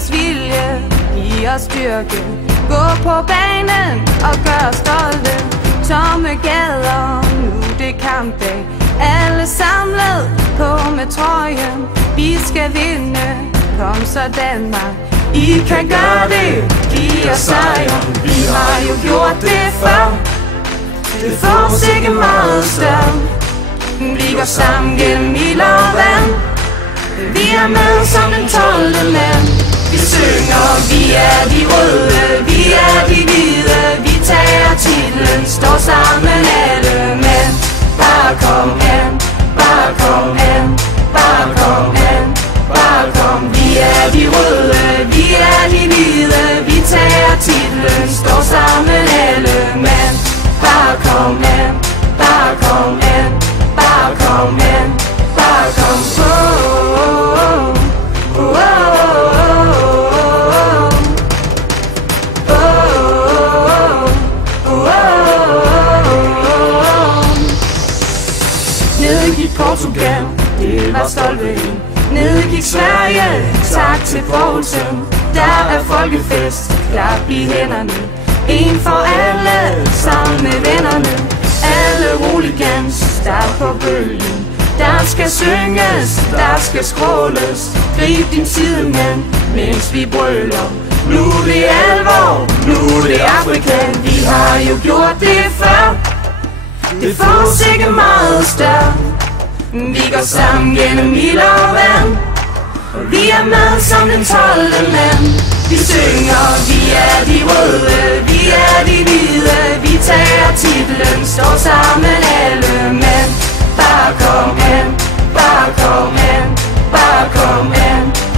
os vilje, giv os styrke. Gå på banen og gør os stolte. Tomme gader, nu det kampdag. Alle samlet på med trøjen. Vi skal vinde, kom så Danmark. I kan gøre det, giv os sejren. Vi har jo gjort det før. Det får os ikke meget større. Vi går sammen gennem ild og vand. Vi er med som den 12. mand. Vi synger, vi er de røde, vi er de hvide. Vi tager titlen, står sammen alle mænd. Bare kom an, bare kom an, bare kom an, bare kom. Vi er de røde, vi er de hvide. Vi tager titlen, står sammen alle mænd. Bare kom an, bare kom an, bare kom an, bare kom på. Nede gik Portugal, det var stolte en. Nede gik Sverige, tak til Poulsen. Der er folkefest, klap i hænderne. En for alle, sammen med vennerne. Alle hooligans, der på bølgen. Der skal synges, der skal skråles. Grib din sidemand, mens vi brøler. Nu er det alvor, nu er det Afrika. Vi har jo gjort det før. Det får os ikke meget større. Vi går sammen gennem ild og vand. Og vi er med som den 12. mand. Vi synger, vi er de røde, vi er de hvide. Vi tager titlen, står sammen alle mænd. Bare kom an, bare kom an, bare kom an.